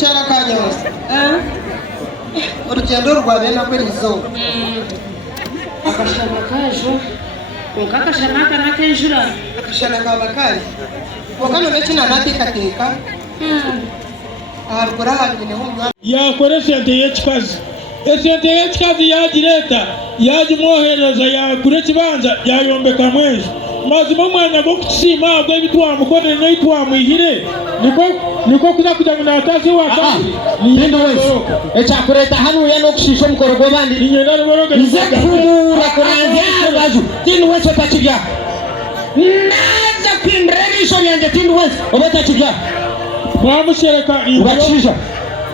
Cara kanyos. Urugendo rwabena kwerizo. Akashana kajo. Ukakashana kana kenjura. Akashana kabakari. Wakano bechina natekateka. Arukora hanyine humwa. Yakore Esente Yekikazi. Esente Yekikazi yagireta. Yagimwohereza yakure kibanza yayombeka mwezi. Mazima mwana go kushima agwe bitwa mukone no itwa muhire. Niko kuza kuja muna atazi wakazi. Nendo wese. Echa kureta hanu ya no kushisho mukorogo bandi. Ninyenda ruboroga nzakura kuranzia baju. Tinu wese tachigia. Naza kwindrenisho yanje tinu wese. Obeta chigia. Mwamushereka ni ubachisha.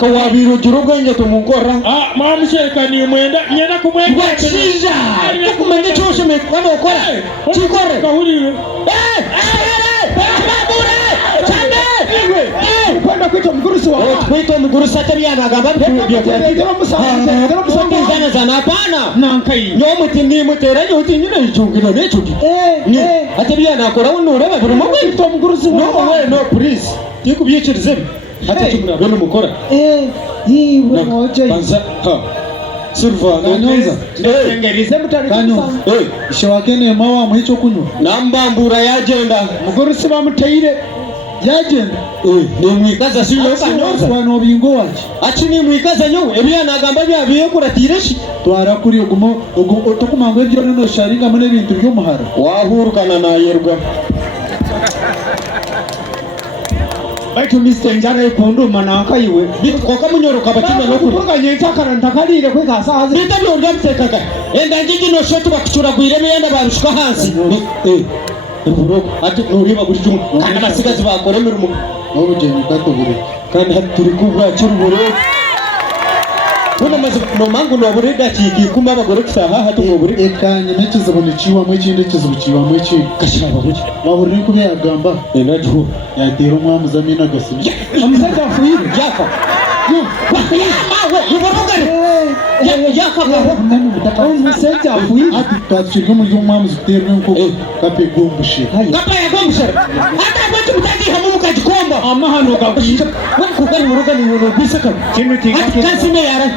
Kawabiro jirogenge tumungora. Mwamushereka ni mwenda nyenda kumwenda. Ubachisha. Tukumende chose mekwano okora. Chikore. Kahuri. Kwenda kwito mgurusi wa. Kwito mgurusi atariana gamba bibiya. Ndero musanga zana hapana. Nankai. Nyomo tindi mutera yo tinyina ichungino nechuki. Atariana akora unure babiri mu kwito mgurusi wa. No way no please. Tikubyichirize. Hata chumuna beno mukora. Iwe moja. Banza. Silva Kanyonza. Ngerize mutari. Kanyonza. Ishawakene mawa muhicho kunywa. Nambambura yagenda. Mugurusi bamutayire. Yagenda. Ni mwikaza sinyo Kanyonza. Wano bingo waje. Achi ni mwikaza nyo. Ebiya nagamba byabiye kuratireshi. Twara kuri ogumo otokumangwe byo no sharinga mune bintu byo muhara. Wahurukana na yerwa. Baitu Mr. Njana ikondo manaka iwe. Bikoka munyoroka bakina no kuvuga nyentakara ntakarire kwe kasaze. Bitabyo ndamsekaka. Enda ngigi no shotu bakuchura kuireme yenda barushika hansi. Buroko ati nuriba buri cyumwe kana basigazi bakoremera umuntu n'ubugeni katubure kandi turi kubwa cy'uruburo maze no mangu no burida kiki kuma abagore kusaha hatu mu buri ekanye nekizo boniciwa mu kindi kizukiwa mu kindi kashaba buki waburi kube yagamba enajo yatera umwami zamina gasini amusaza fuire yaka umusaza afuye ati twatshirwe mu y'umwami ziterwe nko kapegombushye kapa yagombushye ata bati mutadi hamu mukajikomba amahano gakwisha kugari muruga ni umuntu bisaka kintu tingake kasime yara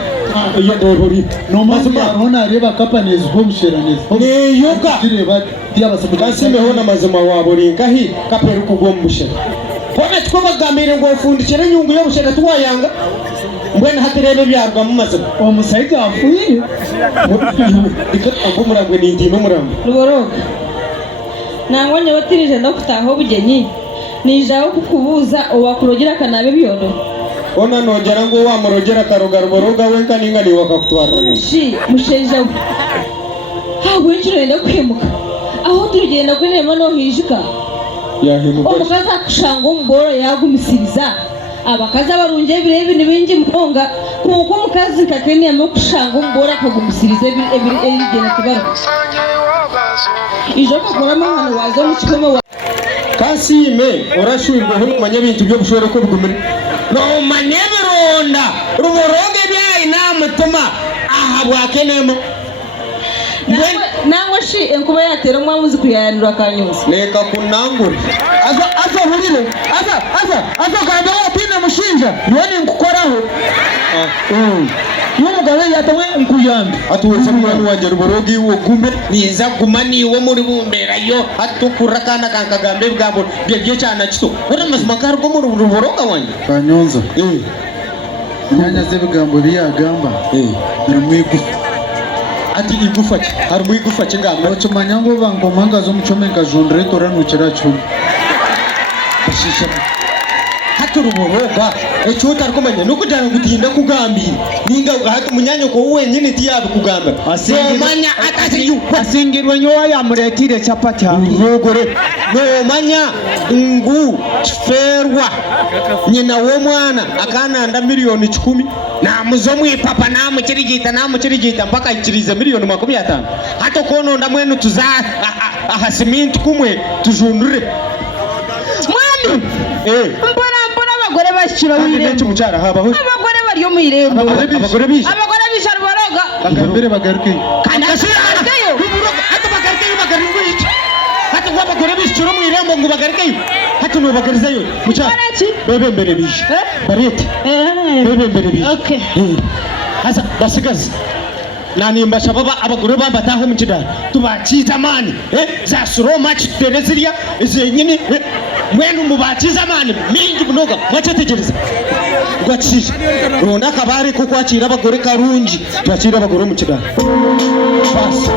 iyo ndobori no mazima rona reba kapa nezi gomsheranezi ne yoga direba diabasaba kasime hona mazima wabori ngahi kaperu kugombushe Kona tukobagamire ngo ufundikire nyungu yo bushera twayanga mbwene haterebe byarwa mu mazima omusaiga afuye akumuragwe n'indi n'umurambo Ruboroga nangwanye watirije no kutaho bugenyi nijaho kukubuza owakurogera kanabe byodo ona nogera ngo wamurogera karoga ruboroga wenka ningani wakakutwara shi musheja hawe njiro yenda kwemuka aho turugenda kwirema no hijika omukazi akushanga omubooro yagumisiriza abakazi abarungi ebirebi nibingi munonga kuko omukazi kakeniyamu okushanga omubooro akagumisiriza ebigenda kibara ijo kakoramu hano waza omu kikome kasime orashwirweho kumanya ebintu byobushobora ko bigumire nomanya ebironda ruboroga ebyayina mutuma aha bwakenemo nangwa shi enkuba yatera omwamuzi kuyanura Kanyonza leka kunangura asa hulire asa kanda wapina mushinja yoni nkukoraho y'umugabo yatamwe nkuyambi atuweze mwana wanje ruboroga iwo gume niza gumani iwe muri bumberayo atukura kana kankagambe bwabo byo cyana kito uri mazima kargo muri ruboroga wanje Kanyonza nyanya z'ebigambo byagamba biramwigufa ati igufa hari mwigufa kingamba ocumanya ngo bangomanga zo mucome ngajondre toranukira cyo bashisha hatu ruboroga ecyota rukomanya nukujana gutinda kugambira ninga hatu munyanyo ko wenyine tiyabe kugamba manya atasi asingirwe nyowa yamuretire chapati rugore no manya ngu ferwa nyina wo mwana akananda miliyoni 10 namuzomwe papa namukirigita mpaka ikirize miliyoni 50 hata kono ndamwenu tuza aha simenti kumwe tujundure mwami mbona abagore bashira wirembo mucara habaho abagore bari mu irembo abagore bisha boroga bagambere bagaruke kandi ashirayo hata bagaruke hata abagore bishira mu irembo ngo bagaruke hata no bagarizayo mucara bebe mbere bisha barete bebe mbere bisha okay hasa basigaze nani mbasha baba abagore bambataho mu kidara tubakiza mani za suro match tereziriya izenyine mwenu mubakiza mani mingi munoga mwacetegereza ugakije ronda kabari ko kwakira abagore karungi twakira abagore mu kidara basi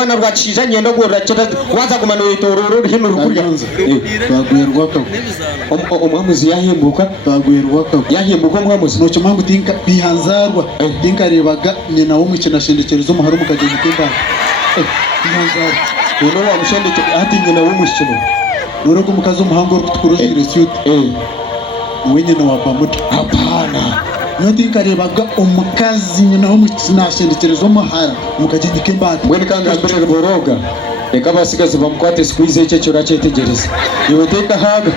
Bwana rwakije nyendo gurakira waza kumano yitororo hino rukurya bagwirwaka umwamuzi yahimbuka bagwirwaka yahimbuka umwamuzi no cyamanga tinka bihanzarwa tinka rebaga nyina wo mukina shendekerezo muharo mukagenda kimba bihanzarwa uno wa mushendeke ati nyina wo mukino norogo mukazo muhango tukurojire suit wenyine wa pamuta hapana Tinka rebaga umukazi nyina wo mukina shendekerezo muhara mukagenda kimba mwene kanga mbere boroga reka basigaze bamukwate squeeze icyo cyora cyetegereza iwe teka hawe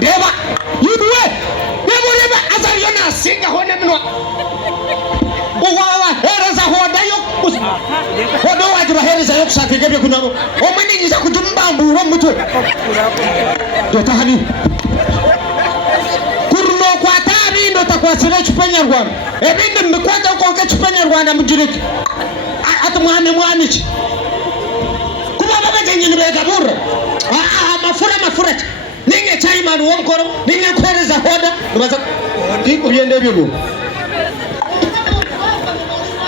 reba yidwe reba azariyo nasinga hone mno uwawa hereza hodayo hodo waje bahereza yo kushaka gebye kunabo omwe ninyiza kujumbambura mutwe dota hani kurno kwatari ndo takwasira chupenya Rwanda ebinde mbikwata uko ke chupenya Rwanda mujiriki ati mwani kuba babagenye begabura mafura ninge chairman wonkoro ninge kwereza hoda baza ndiko byende byo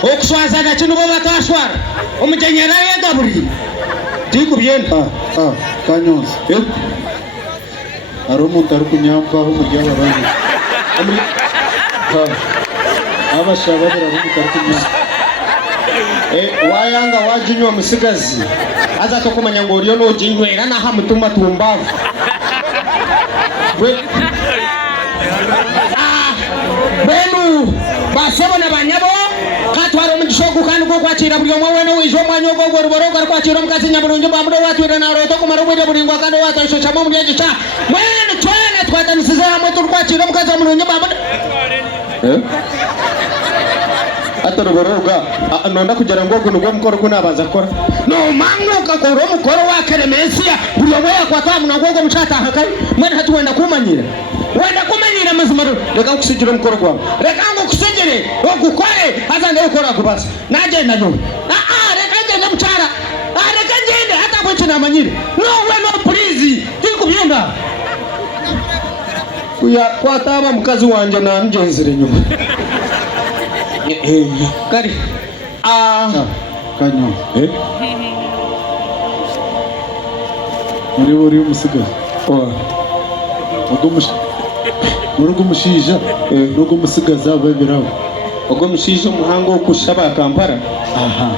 okuswaza na kino baba kashwara omujenyera yegaburi ndiko byende kanyonza aromuntu ari kunyamva ho mujya barani abashababira bo mutari wayanga wajinywa musigazi aza to kumanya ngo uriyo no jinywera naha mutuma tumbavu benu basebona banyabo katwara mugishogo kandi ko kwakira buri umwe wene wijo mwanyo go goroboroga kwakira mukazi nyaburunjo bamudo watwira na roto kumara bwede buringwa kandi watashosha mu myeje cha mwene twene twatanisiza hamwe turkwakira mukazi murunjo bamudo atoroboroga nonda kugera ngo gunugo mukoro kunabaza kora no manguka ko mukoro wa keremensia buri umwe yakwata munago go muchata hakai mwene hatu wenda kumanyira mazimaro reka kusigira mukoro kwa reka ngo kusengere ogukore azanga ukora kubasa naje nanyo reka ngende muchara reka ngende hata ko china manyire no please tikubyenda kuya kwataba mukazi wanje na njenzire nyuma Kari. Kanyo. Muri umusigazi. Urugo mushija, urugo musigaza babiraho. Ugo mushija umuhango wo kushaba Kampala. Aha.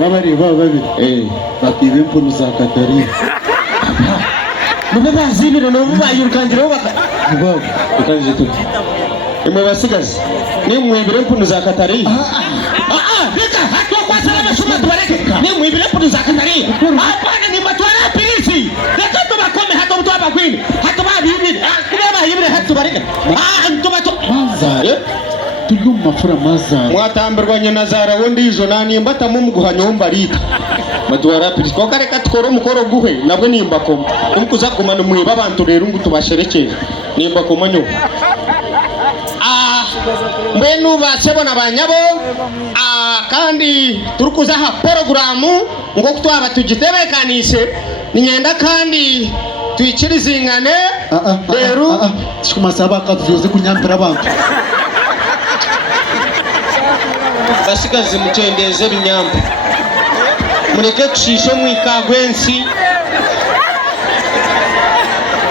Babari babiri. Bakibe impuno za Katari. Mube bazibira no mubayirukangiraho Babo. Ukanje tu. Imwe basigazi. Ni mwibire impuno za Katari. Reka hatu kwa salama shuma tubareke. Ni mwibire impuno za Katari. Hapana ni matwara pilisi. Reka tubakome hatu mtu hapa kwini. Hatu babiri. Kuba yibire hatu bareke. Ntubato. Mazara. Tulum mafura mazara. Mwatambirwa nyina zara wondi ijo nani mbata mumuguhanya umbarika. Matwara pilisi. Ko kare katkoro mukoro guhe nabwe nimba koma. Umkuza kumana mwiba abantu rero ngo tubasherekeye. Nimba koma nyo. Mbenu basebona banyabo kandi turukuza ha programu ngo kutwaba tugitebekanise ninyenda kandi tuyikirizingane rero sikumasaba akavuze kunyampira abantu basigaze mucendeze binyambo mureke kushisho mwikagwensi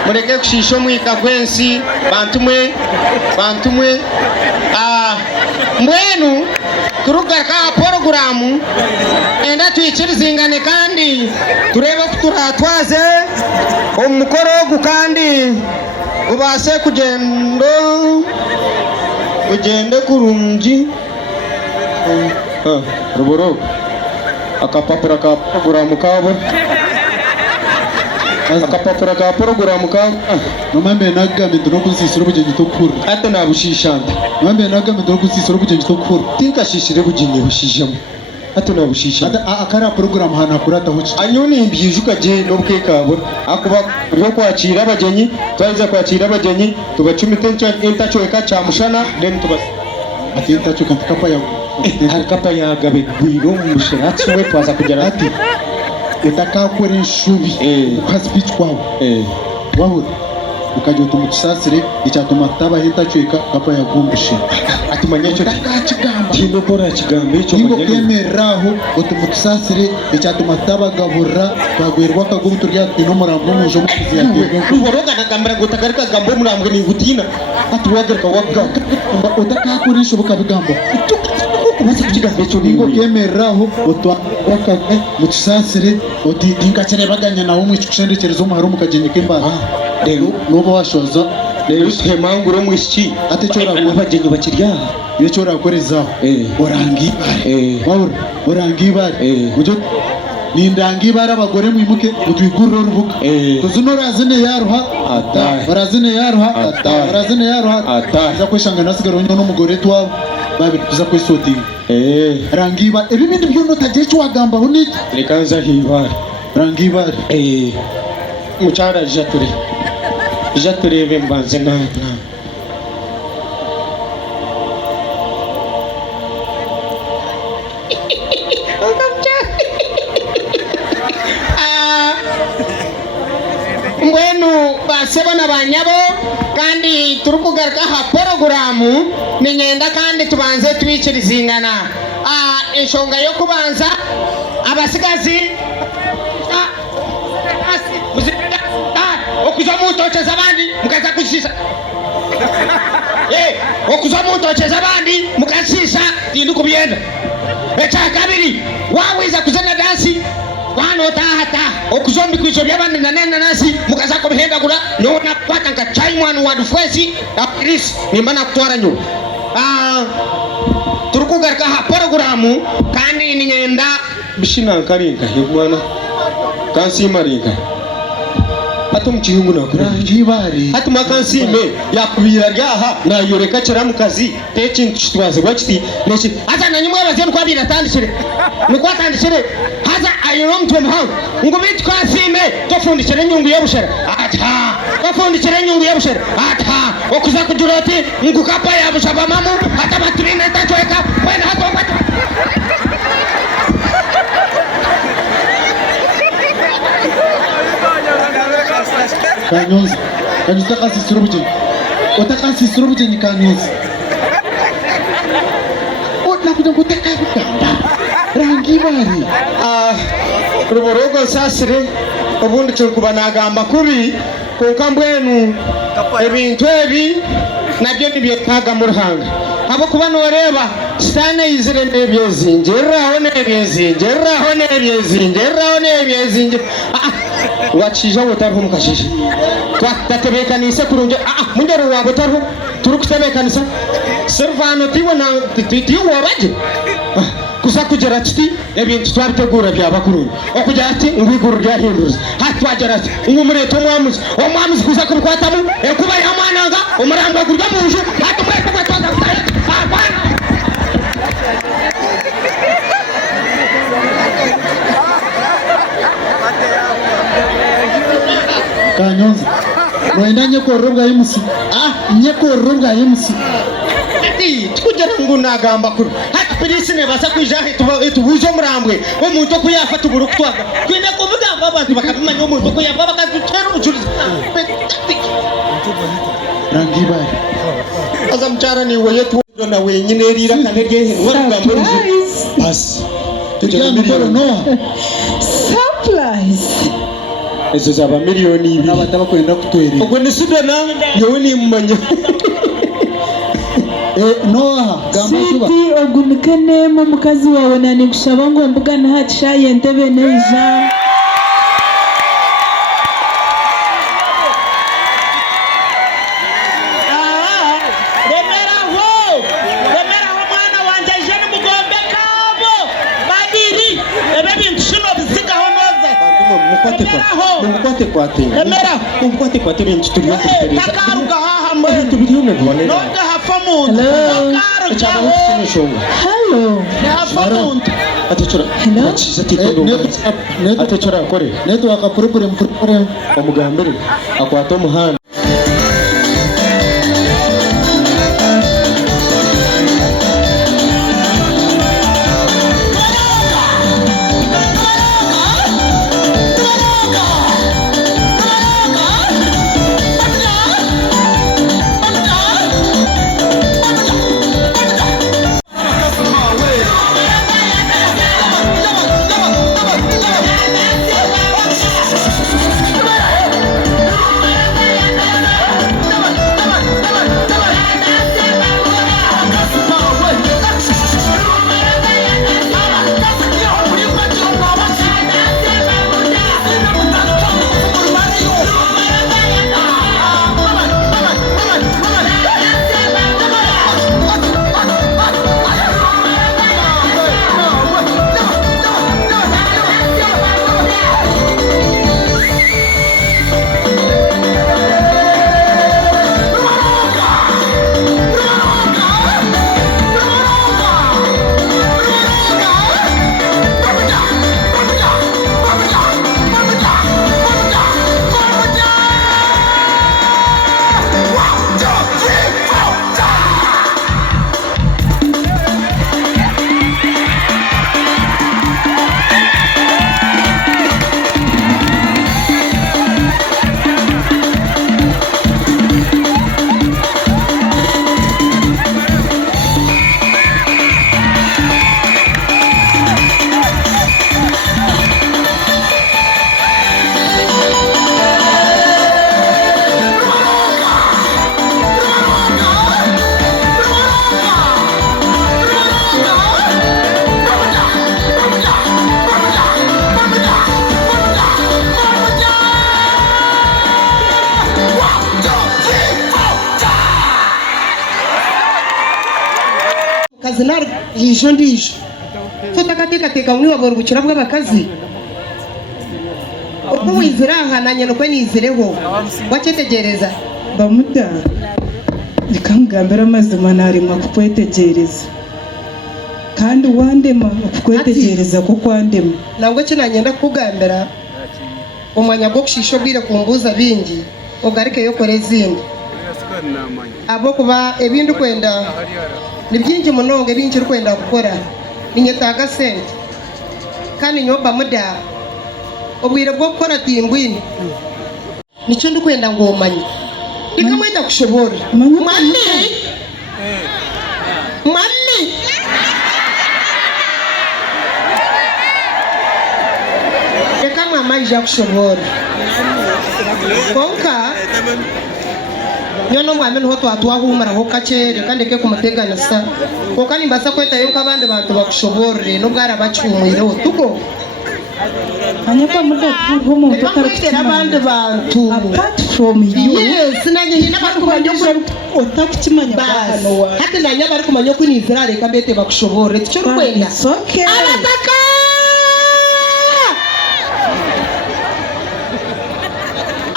mureke kushisho mwikagwensi bantumwe mbwenu turuga ka programu enda tuyikirizingane kandi turebe kuturatwaze umukoro kandi ubase ugende kurungi ruboro akapapura ka programu kabo akapapura ka programu kabo nomambe nagambe ndo kuzisira ubugenge tokuru ate nabushishanda nomambe nagambe ndo kuzisira ubugenge tokuru tikashishire bugenge bushishamo ate nabushisha akara program hana kurata hoci anyoni mbyujuka je nobwe kabo akuba ryo kwakira abagenyi twaza kwakira abagenyi tugacumita intacyoeka cyamushana then tubas ati intacyoeka kapa ya hari kapa ya gabe bwiro mushiratsi we twaza kugera ati utakakora inshubi ukazi pitch kwawe wahura ukajya utumukisasire icyatuma taba hitacyoeka kapa ya gumbushe ati manyecyo takakigamba tindo pora kigambe cyo ngo kemeraho utumukisasire icyatuma taba gabura twagwerwa kagubutu rya tino murambo muje mukizi ya uboroga nagambira gutagarika gambo murambwe ni gutina ati wagarika wabwa utakakoresha bukabigamba ubaze kukigambe cyo ngo kemeraho utwa wakaga mukisasire uti ingakere baganya nawo mwicushendekerezo muharo mukagenye kembara rero nubo washoza rero hemanguro mwishiki ate cyora abagenyi bakirya iyo cyora koreza orangibare orangibare mujo nindangibare abagore mwimuke utwiguriro rubuka tuzuno razine yaruha barazine yaruha barazine yaruha za kweshanga nasigaro nyo n'umugore twabo babiri tuza kwesoti rangiba ebi bindi byo notagiye cyo wagamba huni rekanza hibare rangibare mucara jature mbanze na mbwenu basebona banyabo kandi turukugaruka ha programu ninyenda kandi tubanze tubikirizingana inshonga yo kubanza abasigazi okuza mutocheza abandi mukaza kushisha okuza mutocheza abandi mukashisha tindu kubyenda echa kabiri wawiza kuzana dansi wano tahata okuzombi kwizo byabandi nanena nasi mukaza ko bihengagura nona kwata nka chaimwan wadu fwesi akris nimbana kutwara nyo turukugaruka ha programu kandi ninyenda bishina karinka yumwana kansi marinka hatu mchihungu na kurangibare hatu makansime yakubira ryaha nayoreka cyera mu kazi teki ntwaze gwakiti neshi haza nanyumwe abazenu kwabira tandishire nikwatandishire haza ayiro mtwe muhangu ngo bitwasime tofundikire nyungu yabushera ata tofundikire nyungu yabushera ata okuza kujuroti ngukapa yabushaba mamu hata batrine tachweka wena hato ngata Kanyonzi utakasisira ubugeni kanyonzi kuja kuteka Uganda rangi bari ruborogo sasire ubundi tukuba nagamba kubi konka mbwenu ebintu ebi nabyo nibyo kaga mu ruhanga abo kuba noreba sitane yizire nebyezingereraho nebyezinge wachija wotarho mukashije twatebekanise kurunje mungero wabo tarho turukutebekanisa servano tibona titiyo wabaje kusa kugera ati ebintu twabitegura byabakuru okujya ati ngwiguru ryahindurza hatwagera ati ngumureto omwamuzi kuza kubikwatamu ekuba yamananga umuramba kurya munju hatumwete kwatwaga Kanyonza wenda nyekorobwa yimusi nyekorobwa yimusi ati tukugera ngo nagamba kuru hati polisi ne basa kwijahe tubuzo murambwe omuntu kuyafata uburuku twaga kwine kuvuga abantu bakabimanya omuntu kuyafa bakadutera ubucuruzi rangibari azamchara ni woye tuzo na wenyine rira kane ryehe warugamba basi tujya mukoro no surprise ezo zaba miliyoni 2 n'abataba kwenda kutwerera ubwo nisudana yewe ni mumanya Noah gamba kuba siti ogunikane mu mukazi wawe nani gushaba ngo mbuga na hatshaye ntebe neja remeraho mwana wanje je ni mugombe kabo babiri ebe bintu shino bisigaho noze mukwate kwate bintu turiyo kutereza takaruga haha mwe tubiriyo nebone noze hafa muntu hello hafa muntu atachora hello chiza tikondo atachora kore neto akapurupure mpurupure omugambere akwata umuhanda kazinar yisho ndisho tutakatekateka mwe wabora ubukira bw'abakazi uko wiziraha nanye no kwenizireho wacetegereza bamuda ikangambira amazima narimwa kukwetegereza kandi wandema kukwetegereza ko kwandema nabwo kinanyenda kugambira umwanya gwo kushisho bwire kumbuza bingi ugarike yo kore zindi abo kuba ebindu kwenda ni byinji munonge binji rukwenda gukora ninyetaga sente kandi nyoba muda obwire bwo gukora timbwini nicyo ndikwenda ngo umanye ikamwenda kushobora mami maija kushobora konka nyono mwame nho twahumara ho kacere kandi ke kumutegana sa konka nimbasa kweta yo kabandi bantu bakushobore no bwara bacumwire tuko Anyapa muda tuho mu tutara abandi bantu apart from you. Yes, nanye hina bari kumanyoko otakukimanya hano wa. Hati nanye bari kumanyoko ni Israel kambete bakushobore cyo kwenda. Okay.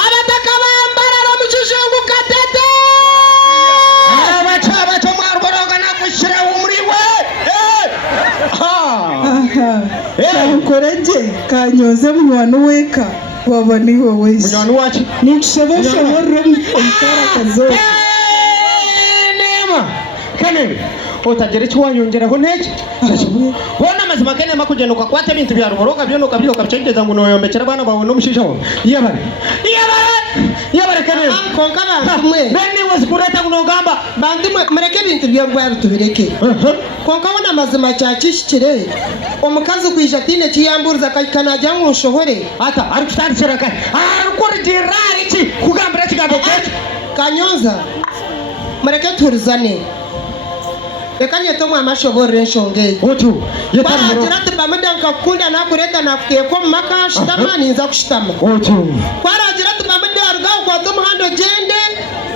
Abataka bambara bamucishungu katete. Abacha mwarworoga nakushira umuriwe. Ukoreje kanyoze munywano weka wabani wowe munywano wacu nishobosha woromu omukara kazo nema kanebe otagere cyo wanyongeraho neke bona mazima kene makugenda ukakwata ibintu bya ruboroga byo nokabyo kabicengeza ngo noyombekera bana bawe no mushisha wawe yabare kanebe konka bantumwe bene wazikureta kunogamba bandimwe mureke ibintu byo rwari tubireke konka bona mazima cyakishikire omukazi kwijatine kiyambuza kanajya ngo nshohore ata ari kutandikira kai ari dirari iki kugambira kigambo cyetu Kanyonza mureke turizane reka nyeto mwa mashobore nshongeye otu yetarimo ati bamudanka kunda nakureta nakeko maka shitama ninza kushitama otu kwaragira ati bamudarga kwa tumuhando gende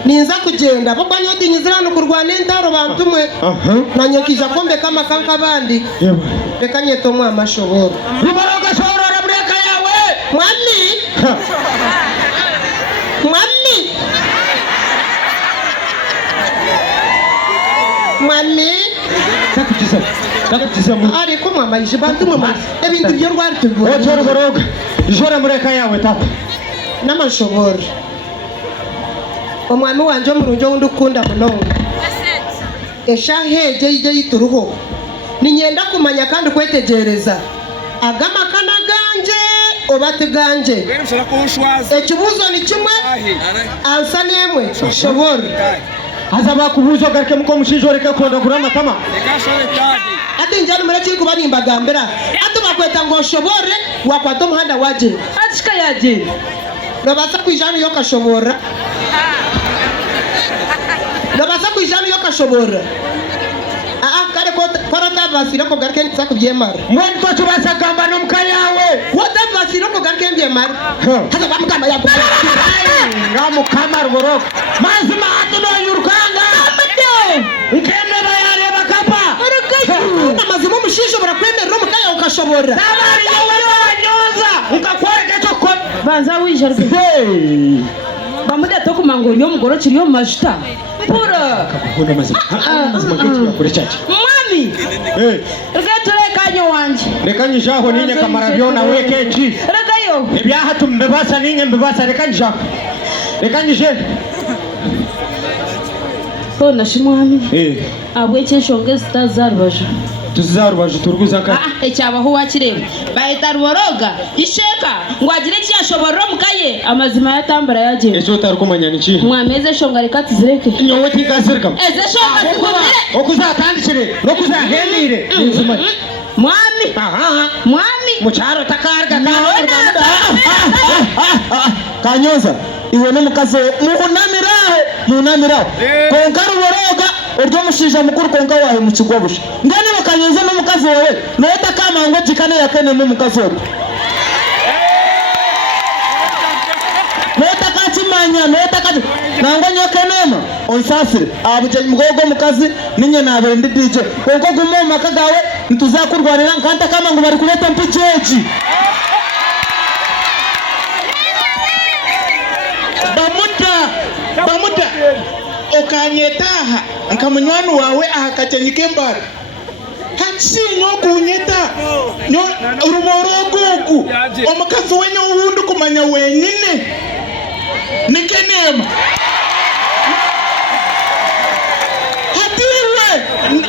ninza kugenda bo kwanyoti nyizirano kurwana entaro bantumwe nanyekija kombe kama kanka bandi reka nyeto mwa mashobore ruboroga shorora breka yawe mwami takutiza ari ko mama yije bantumwe ebintu byo rwari tubwo ruboroga jora mureka yawe tata n'amashobore omwami wanje omurunjo wundi ukunda munonga eshaheje ije yituruho ninyenda kumanya kandi kwetegereza agamakana ganje obati ganje ekibuzo ni kimwe ansa nemwe shobore aza bakubuzo garike muko mushijoreka kwenda kura matama ati njani mureki kubarimba gambera ati bakweta ngo shobore wakwato muhanda waje atishika yaje nobasa kwijana yo kashobora kare ko parata basira ko garike nsa kubyemara mwento tubasa gamba no mkayawe wata basira ko garike mbyemara hata bamugamba yako ngamu kamar borok mazima atuno yurkanga ukende bayare bakapa na mazima mushisho barakwemera mukaya ukashobora tabari yawe wanyoza ukakwareka cyo ko banza wijarwe bamuda to kumango yo mugoro kiriyo majuta pura kakunda mazima mazima kitu yakure cyaje mami regatore kanyo wanje rekanyishaho ninye kamara byona wekechi regayo ibyaha tumbebasa ninye mbebasa rekanyisha rekanyishe ona shimwami abwe cyeshonge zitazarubaje tuzarubaje turuguzaka ecyabaho wakireba bahita ruboroga isheka ngo agire cyashobora mukaye amazima yatambara yagiye ejo tarukumanya niki mwameze shonga reka tizireke nyowe tikasirka eze shonga tizireke okuzatandikire nokuzahendire mwami mucharo takarga Kanyoza iwe n'umukazi munamiraho konka ruboroga uryo mushija mukuru konka wawe mu kigobusha ngani bakanyoza n'umukazi wawe nawe takamango jikane yakene n'umukazi wawe notakachimanya notakachi nango nyokenema onsasire abuje mgogo mukazi ninye nabe ndi DJ konko gumo makagawe ntuzakurwanira nkanta kama ngo bari kuleta mpijeji bamuda okanyetaha nkamunywani wawe ahakachanyike mbara hatsinyo kunyeta nyo rumorogoku omukazi wenye uwundi kumanya wenyine nikenema hatiwe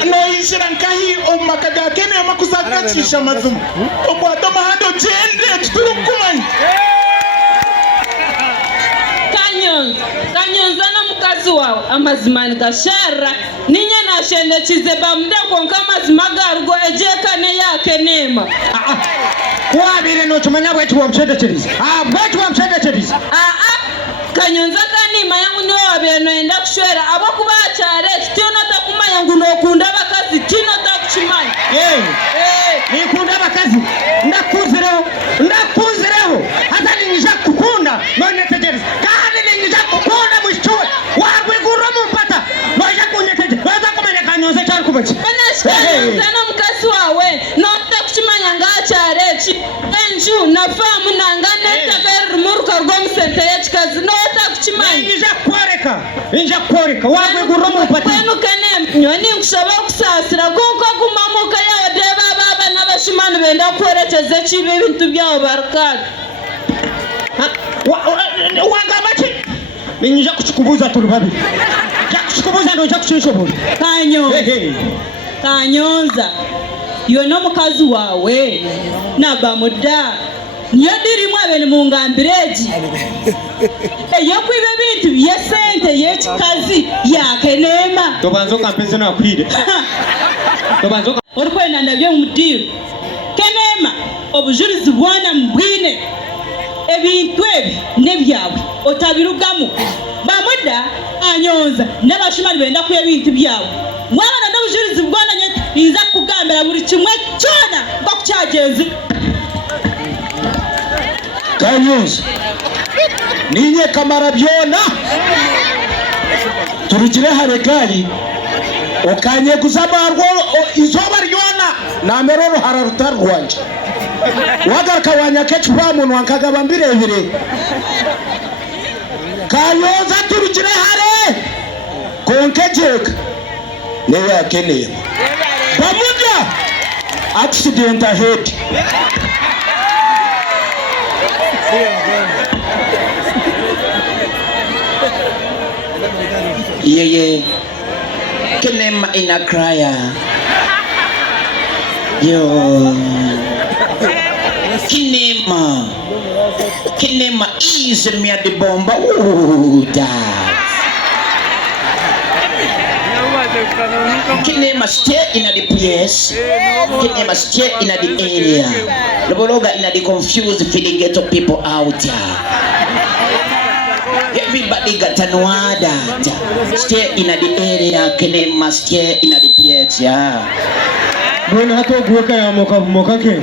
noyishira nkahi omaka gakenema kusakachisha mazumu okwata mahando jende tuturukumanya kanyonza na mukazi wawe amazimani gashara ninye nashendekize bamude konka amazima garwo ejekane yake nema wabire no tumanya bwetu wamshedekeriza bwetu wamshedekeriza Kanyonza kanima yangu niwo wabeno enda kushwera abo kubachare kitino takumanya nguno kunda bakazi tino takuchimanya nikunda bakazi ndakuzireho hata ninja kukunda none tegereza kandi ninja kukunda mwishowe wagwigura mumpata noja kunyeteje baza kumenya Kanyonza cyari kubachi Kanyonza no mukasi wawe no takuchimanya ngachare chi enju nafamu nangane takari muruka rw'Esente Yekikazi no takuchimanya inja kworeka wagwigura mumpata kwenu kane nyoni nkushaba kusasira kuko kumamuka yawe deba baba n'abashimana benda kwerekeza chibe ibintu byawo barakati wagabachi ninja kuchikubuza turi babiri kuchikubuza ndo kuchishobora Kanyonza yo no mukazi wawe nabamuda niyo dirimu abene mu ngambireji eyo kwibe bintu by'Esente Yekikazi yakenema tobanzo kampeze na kwire tobanzo orikwenda ndabyo mudiyo kenema obujurizi bwana mbwine ebintu ebi nebyawe otabirugamu bamuda Kanyonza n'abashimani benda kuya bintu byawe mwana n'obujurizi bwana nyete iza kugambira buri kimwe cyona ngo kucyagenzi Kanyonza ninye kamara byona turugire haregayi okanye kuzabarwo izoba ryona nameroro hararuta rwanje wagaka wanyakecu bamuntu wankagaba mbirebire Kanyonza turugire hare konkejeka newe yakeneye bamuja accident ahead Yeye Kenema inakraya yo Kenema is me at the bomba Kenema stay in the place. Kenema stay in the area. Lobologa in the confused feeling ghetto people out there. Everybody got an order. Stay in the area. Kenema stay in the place. Yeah. Mbona hata kuweka ya moka ke?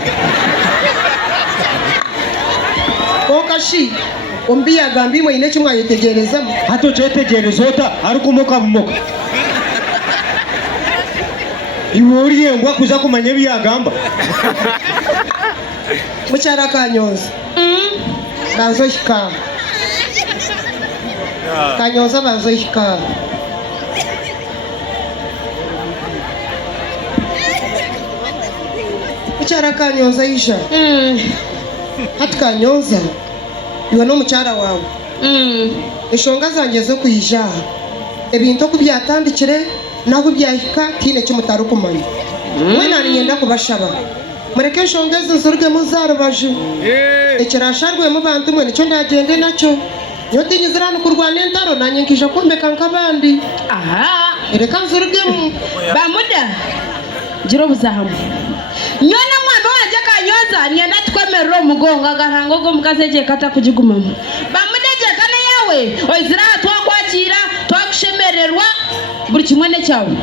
Okashi ombia gambi mwe ine chimwa yetegereza hato chetegerezota ari kumoka bumoka iworiye ngwa kuza kumanya byagamba mucyara Kanyonza bazo hika Kanyonza bazo hika mucyara Kanyonza isha hati Kanyonza iwe no mucyara wawe ishonga zanjye zo kuyija ebintu kubyatandikire naho byahika tine cy'umutaro kumanya we nani ngenda kubashaba mureke ishonga zinsurge muzarubaju ekirasharwe mu bantu mwe nicyo ndagende nacyo niyo tinyizirana kurwana entaro nanyikije kumbeka nk'abandi reka nsurge bamuda jiro buzahamu nyona mwana wanje Kanyonza nienda twemerero mugonga garango go mukazege kata kujigumamo bamudeje kana yawe oizira twakwakira twakushemererwa buri kimwe ne cyawe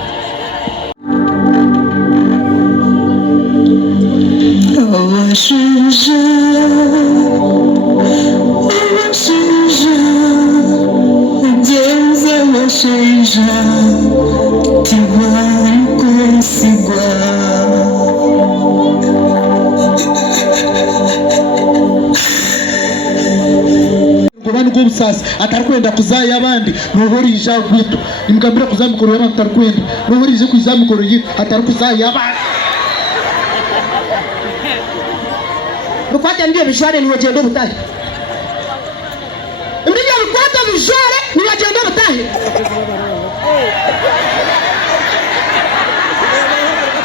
Sasa atarikwenda kuzaya abandi nohorija gwitu nimugambira kuzamukoro y'abantu atarikwenda nohorije kuzamukoro yitu atarikuzaya abandi rukwata ndiye bishare ni wagende butahe ndiye rukwata bishare ni wagende butahe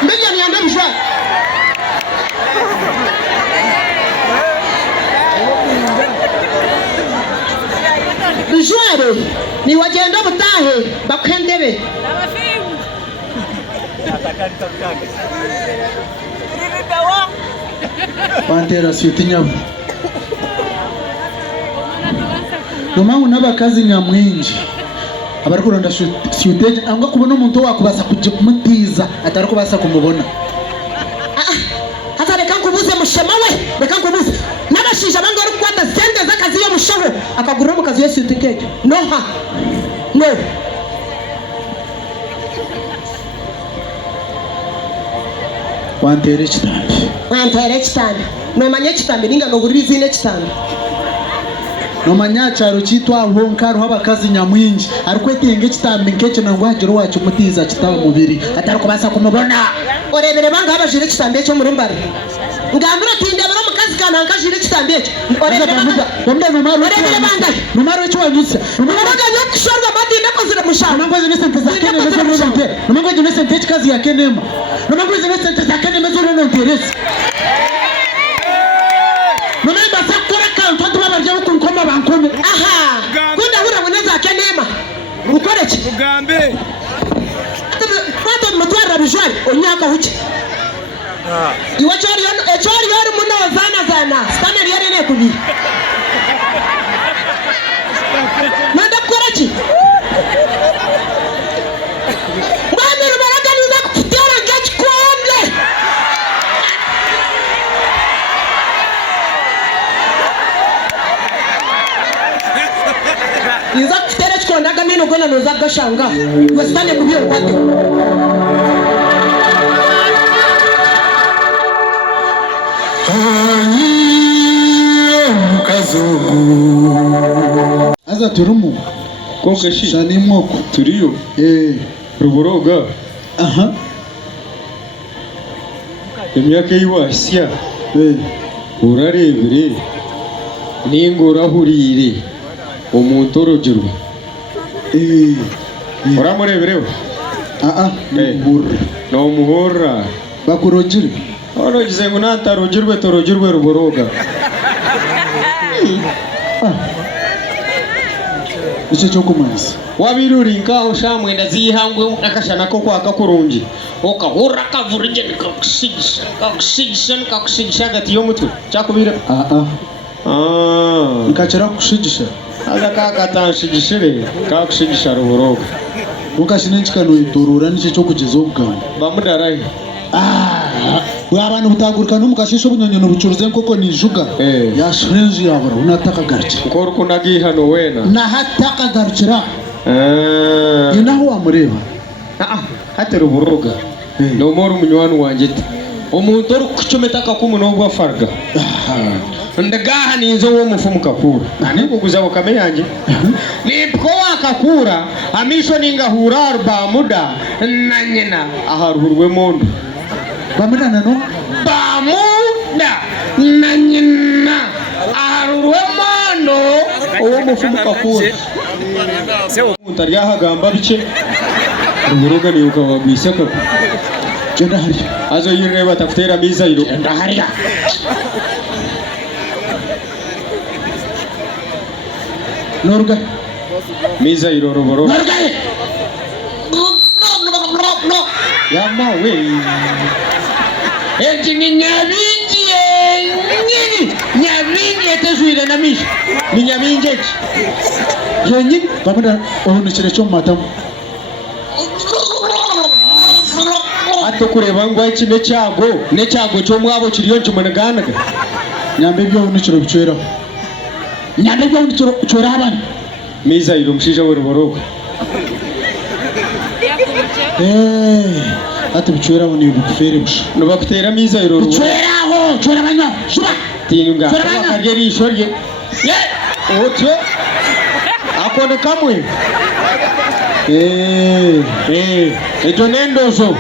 ndiye ni ande bishare bishare ni wagende butahe bakwendebe Wantera siyutinyabo. Nomangu n'abakazi nyamwinji. Abari kuronda siyuteje anga kubona umuntu wakubasa kumutiza atari kubasa kumubona. Hata reka nkubuze mushema we, reka nkubuze. N'abashije abanga ari kwata sente z'akazi yo mushaho akagura mu kazi yo siyuteje. No ha. No. Wantere kitambi. Wantere kitambi. No manye kitambi ninga no gurizi ne kitambi. No manya cyaro cyitwa honkaro habakazi nyamwinji ariko etenge kitambi nkeke na ngwagiro wacu mutiza kitaba mubiri atari kubasa kumubona. Orebere banga abajire kitambi cyo muri mbare. Ngambira tinde baro mukazi kana nkajire kitambi cyo. Orebere banga. Bombe numaro. Orebere banga. Numaro cyo wanyutse. Numaro yo kushorwa madine kozira mushaka. Numaro zo sente zakene mezo nonte. Numaro zo sente kazi yake nema. Numaro zo sente zakene mezo nonte. Numaro basakora kantu tubabarje ukunkoma bankome. Aha. Kunda hura muneza kenema. Ukoreke. Ugambe. Fato mutwara bijwari onyaka huki. Iwe chori yori muno zana. Stana yari ne kubi. Manda koreki. Mwana rubaraka niza kutera gachi konde. Niza kutera chikonda gamino gona noza gashanga. Westane kubiyo kwate. Aza turumu Kokeshi. shani moko Turiyo. Ruboroga. Aha. Emyaka yiwasya. Urarebere. Ningora hurire. Omuntu orogirwe. Uramurebereho. Murra. No muhora. Bakurogire. Orogize ngo natarogirwe torogirwe ruboroga. Icyo cyo kumanza. Wabiruri nkaho shamwenda zihangwe akashana ko kwaka kurungi. Okahura kavurije kakushigisha gati yo mutwe. Cyakubira. Nkachara kushigisha. Aza kakatanshigishire kakushigisha ruboroga. Ukashine nchikano itorura niche cyo kugeza ubwanga. Bamudaraye. Abantu butagurika n'umukashisho bunyonyo n'ubucuruze nkoko nijuga. Yashenje yabara unataka garche. Ukora kunagi hano wena. Na hataka garchira. Inaho wamureba. Hate ruboroga. No moro munywanu wanjete. Omuntu ori kuchometa kakumu n'obwa farga. Ndagaha ninzo wo mufumu kakura. Nani kuguza wakame yanje. Nipko akakura amisho ningahura arba muda nanyena aharuhurwe mondo. Bamuda nano? Bamuda nanyena aharuhurwe mondo uwo mufumu kakura. Utaryaha gamba bice. Ruboroga ni ukawagwisa kako. Genda hari. Azo yireba tafutera miza iro. Genda hari. Norga. Miza iro ruboroga. Norga. Yama we. Ejingi nyabingi nyini. Nyabingi etezwira na misha. Ni nyabingi eki. Yenyi bamuda ohunukire cyo matamu. Ato kureba ngo iki ne cyago cyo mwabo kiriyo kimunaganaga. Nyambe byo ohunukire bicwera. Nyambe byo ohunukire bicwera abana. Miza iro mshija we ruboroga. Ati bicwera bo ni bukufere busha. No bakutera miza iro ruboroga. Bicwera ho, bicwera banya. Shuba. Tinga. Akageri ishorye. Otyo. Akone kamwe. Ejo nendozo.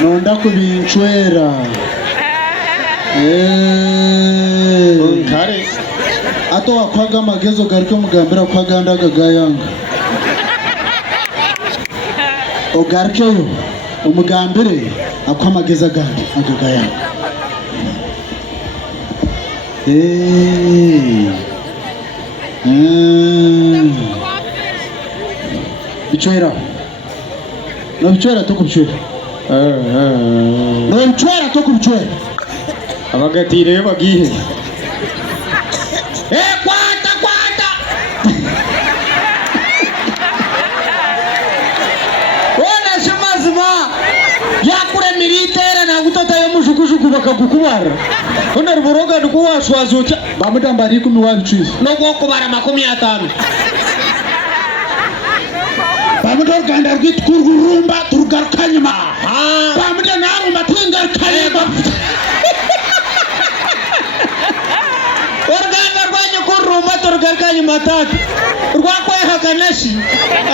Nonda kubicwera. Nkare. Ato wakwaga magezo garike mugambira kwaganda gagayanga. Ogarike yo umugambire akwamageza gandi agagayanga. Bicwera. No bicwera to kubicwera. No bicwera to kubicwera. abagatire bagihe kwata wona shumazima yakure militera na gutota yo mujugujugu bakagukubara ona ruboroga ndukuwashwazuca bamutambari 10 wabicise no gukubara 50 bamuda Uganda rwitkururumba turugarukanyuma bamuda narumba tingarukanyuma Organda rwanyu kurumba turugarukanyuma tatu rwakweha kanashi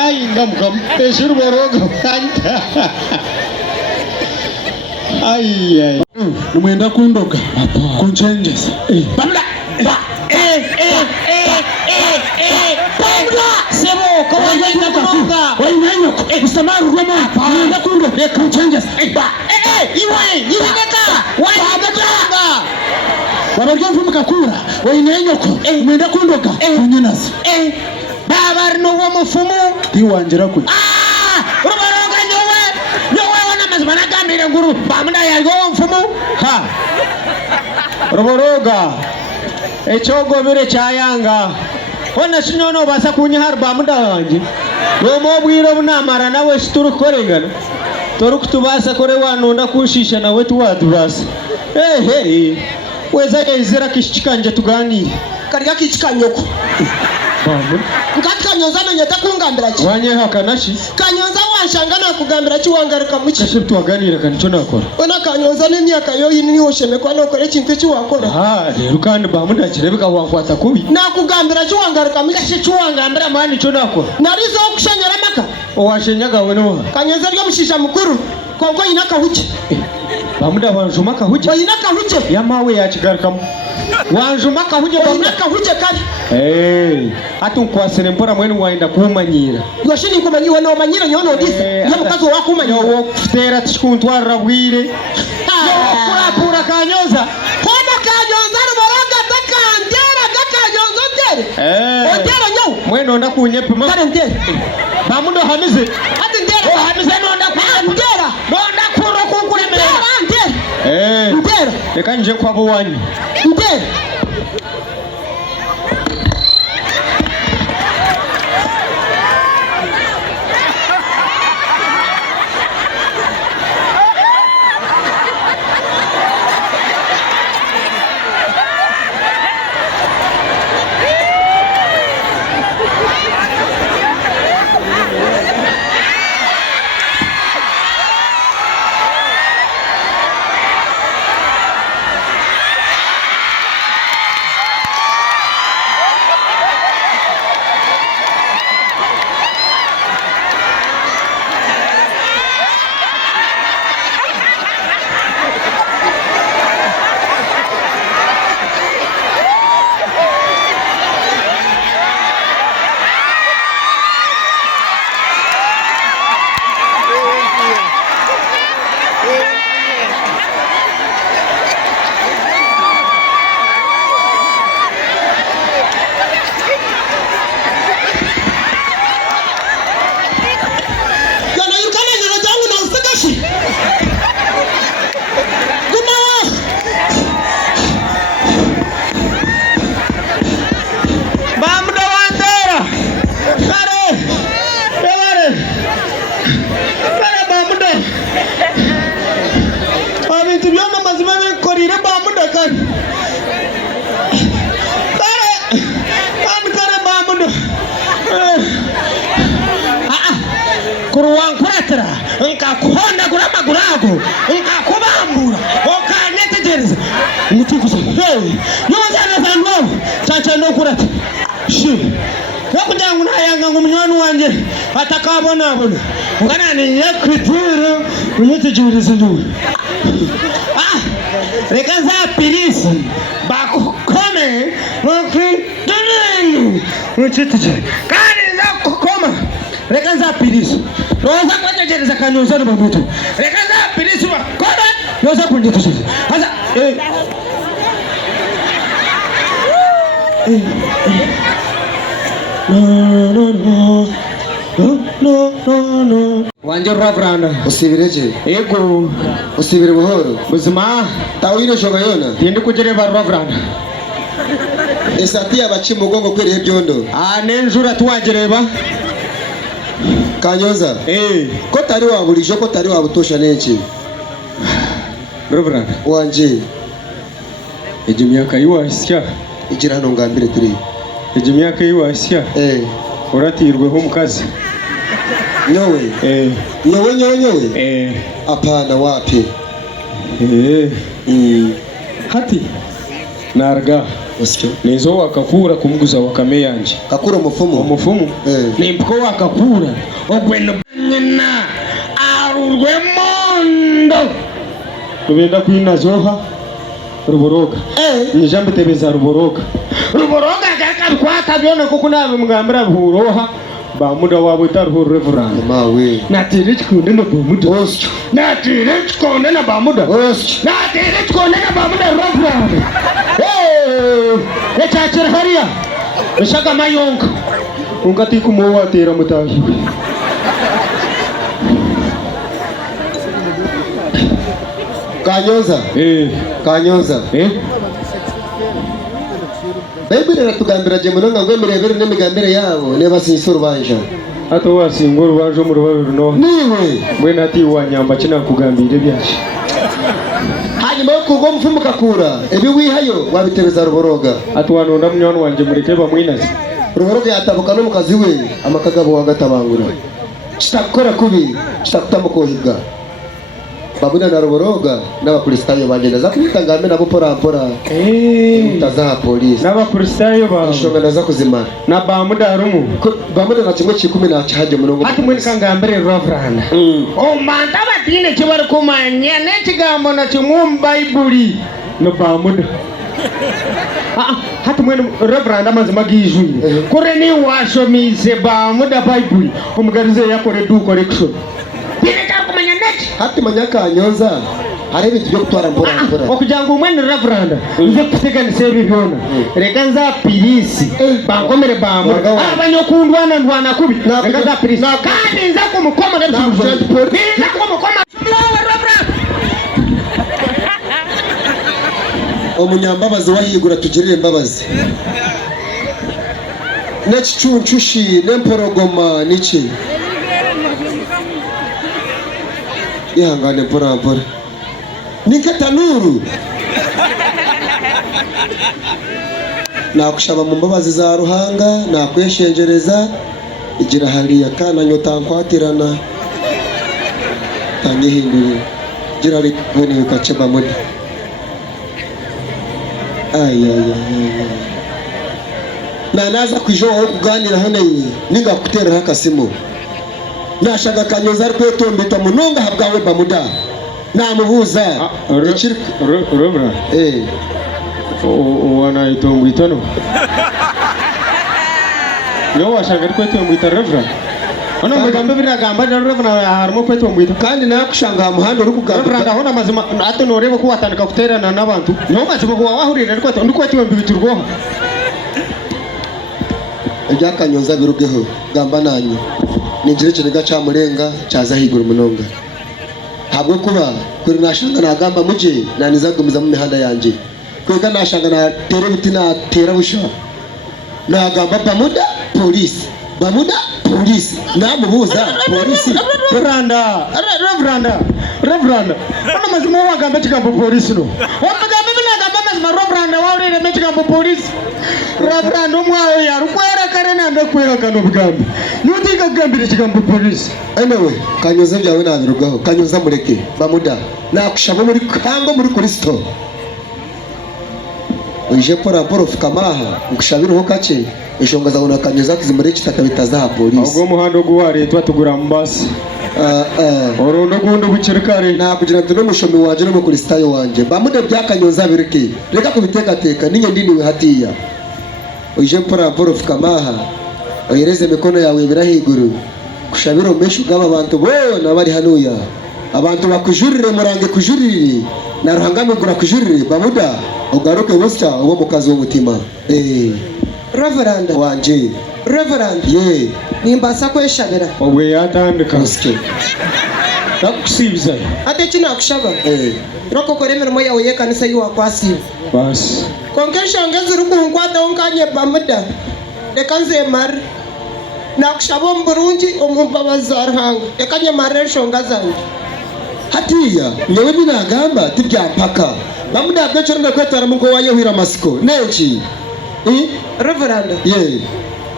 ai ngamgam eshuru boroga kanta ai numwenda kundoga kunchenjeza bamuda sebo ko wajenda kunoga wainanyoko usamaru rwama numwenda kundoga kunchenjeza iwe yineka wajenda wabaryo mfumukakura wainanyoko numwenda kundoga kunyenazo baba no wo mufumu tiwangira kwe uruboroga nyowe wana mazima nagambire nguru bamuda yalyo mfumu ha ruboroga ekyogobere kyayanga ona sinyono basa kunyahar bamuda wanje romo bwiro bunamara nawe siturukorengana torukutubasa kore wanonda kunshisha nawe tuwadubasa weza izira kishikanje tuganire karya kichikanyoko ngati kanyonza nanyata kungambira chi wanyeha kanashi kanyonza wanshangana kugambira chi wangaruka muchi kashe tuwaganira kanicho nakora ona kanyonza n'imyaka yo yini woshemekwa nokore kintu chi wakora rero kandi bamuda kirebeka wankwata kubi nakugambira chi wangaruka muchi kashe chuwangambira mani cho nakora narizo okushanyara maka owashenyaga weno kanyonza ryo mushisha mukuru kongo inaka huche bamuda wanjuma kahuje inaka huche yamawe yakigarukamu wanjuma kahuje inaka huche kali atunkwasire mpora mwenu waenda kumanyira yoshini kumanyiwa no manyira nyono dise yamukazo wakumanyira yo kutera tikuntwara bwire pura kanyoza kona kanyonza ruboroga takandera gakanyonza ndere ondera nyawo mweno ndakunyepema kare ndere bamundo hamize ati ndere hamize nonda ndera nonda kuro kukuremera ndera ndera reka nje kwabo wanyu ndera kuruwankuratira nkakuhonda kurama gurago nkakubambura okanetegereza ngutikuza yozana zanwa chacha nokurata shi yakugira ngo nayanga ngo munywani wanje atakabonabona ngana ni yakritira unyitegereza nduwe reka za pirisi bakukome bakritini unyitegereza kandi za kukoma reka za pirisi roza kwategereza kanyuza no bamuto reka za pirisi bakora yoza kunyitegereza hasa no. wanje Reverend usibireje ego usibire buhoro buzima tawino shoga yona tindi kujereba Reverend esati abachi mugongo kwere byondo nenjura tuwajereba Kanyoza ko tari wabulijo ko tari wabutosha nenchi Reverend wanje ejimyaka yiwasya igira hano ngambire turi ejimyaka yiwasya uratirweho mukazi nyowe nyowe apana wapi hati narga usike nizo wakakura kumuguza wakame yanje kakura umufumu nimpo wakakura ogweno nyina arurwe mondo rubenda kwina zoha ruboroga njambe tebeza ruboroga gaka kwata byone kuko nabe mugambira buroha bamuda wabo taruho Reverend mawe natirechkonde na bamuda oscho natirechkonde na bamuda oscho natirechkonde na bamuda Reverend echachira haria bishaka mayonka ungati kumuwa tera mutahi Kanyoza Bible ratugambira je munonga ngo mirebere n'imigambire yabo ne basinsuru banja ato wasinguru baje mu rubabe runo niwe mwe nati wanyamba kina kugambire byaje hanyuma yo kugo mfumu kakura ebi wihayo wabitebeza ruboroga ato wanonda munywana wanje mureke bamwinaze ruboroga yatabuka no mukazi we amakagabo wagatabangura kitakora kubi kitakutamukohibwa babuna na ruboroga n'abakristayo bagenda za kwitangame nabo pora utazaha polisi n'abakristayo ba shonga za kuzimana na bamuda rumu bamuda na kimwe kikumi na chaje munongo ati mwe kangambere Reverend manta batine kibari kumanya nekigambo na kimum Bible no bamuda hati mwe Reverend amazima gijwi kure ni washomize bamuda Bible umugarize yakore du correction hati Kanyoza hari ibintu byo gutwara mbora okugira ngo umwe Reverend nze kuteganisa ebibona reka nza pirisi bankomere bamu abanyokundwana ndwana kubi reka za pirisi kandi nza kumukoma nza kumukoma umunyambabazi wahigura tugirire imbabazi n'ekicuncushi n'emporogoma niki ihangane mpora nikatanuru nakushaba mu mbabazi za ruhanga nakweshengereza igira hariya kana nyota nkwatirana tangihindure gira ribone ukaceba muri naza kwijo aho kuganira hano ningakutera hakasimo nashaka Kanyoza ari kwetombeta munonga habwawe bamuda namubuza Reverend wana itombitano no washaka ari kwetombita Reverend ona mugambe biragamba Reverend harimo kwetombita kandi nakushanga muhanda uri kugamba Reverend ahona mazima ate noreba ko watandika kuterana n'abantu no mazima ko wahurira ari kwetombita urwoha ibya Kanyoza birugeho gamba nanyu ninjire kinega cyamurenga cyaza higura munonga habwo kuba kuri nashanga nagamba muje nanizagumiza mu mihanda yanje kwega nashanga na tere biti na tera busha nagamba bamuda polisi namubuza polisi Reverend ona mazima wagamba kigambo polisi no wagamba binagamba mazima Reverend wawurire mekigambo polisi Reverend umwawe yarukwera kare nande kwera kano bigambo nutika kugambira kigambo polisi anyway Kanyoza byawe nabirugaho Kanyoza mureke bamuda nakushaba muri kango muri Kristo uje pora fukamaha ukushabiruho kace ishonga za una Kanyoza kizimure kitaka bitazaha polisi ubwo muhando guware twatugura mbasi orondo gundo bucerikare na kugira ngo n'umushomi wanje no mu Kristayo wanje bamuda bya Kanyoza bireke reka kubiteka ninye ndiniwe hatiya uje pora fukamaha oyereze mikono yawe birahiguru kushabira umeshu gaba abantu bona bari hanuya abantu bakujurire murange kujurire na ruhangamugura kujurire bamuda ugaruke busya ubo mukazi w'umutima Reverend wanje Reverend nimbasa kweshabira obwe yatandika takusibiza ate kinakushaba roko kore mirimo yawe yekanisa yiwakwasiba basi konkesha ngezi rukunkwata onkanye bamuda reka nzemara nakushaba omburungi omumbabazarhanga reka nyemara enshonga zange hatiya nyewe binagamba tibyampaka bamuda bwecyo ndakwetara muko wayehwira masiko neki Reverend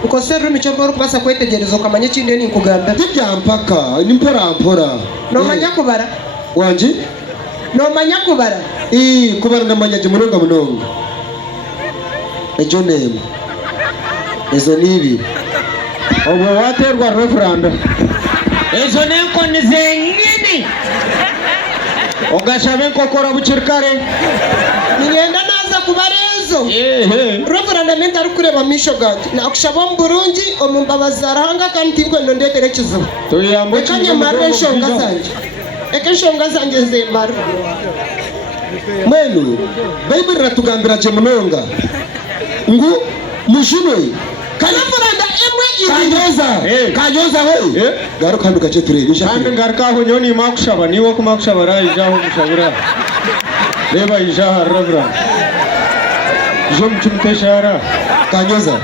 ukose rumi cyo bwo kubasa kwetegereza ukamanya kindi ni nkugamba tibyampaka ni mpora no manya kubara wanje no manya kubara kubara ndamanya je munonga ejo name ezo nibi obwo waterwa Reverend ezo nenko nizengini ogashabe kokora buchirikare nigenda naza kubarezo Reverend menda rukureba misho gati nakushaba mburungi omumbabazaranga kandi ngwendo ndedere kizo tuyambo kanye mare shonga zanje ekeshonga zanje zemara mwenu Bible ratugambira je munonga ngu mushimwe Reverend kanyoza we garuka ndukache turebisha kandi ngarikaho nyoni makushaba niwo kumakushaba rayijaho mushabira leba ijaha Reverend jo mchumteshara kanyoza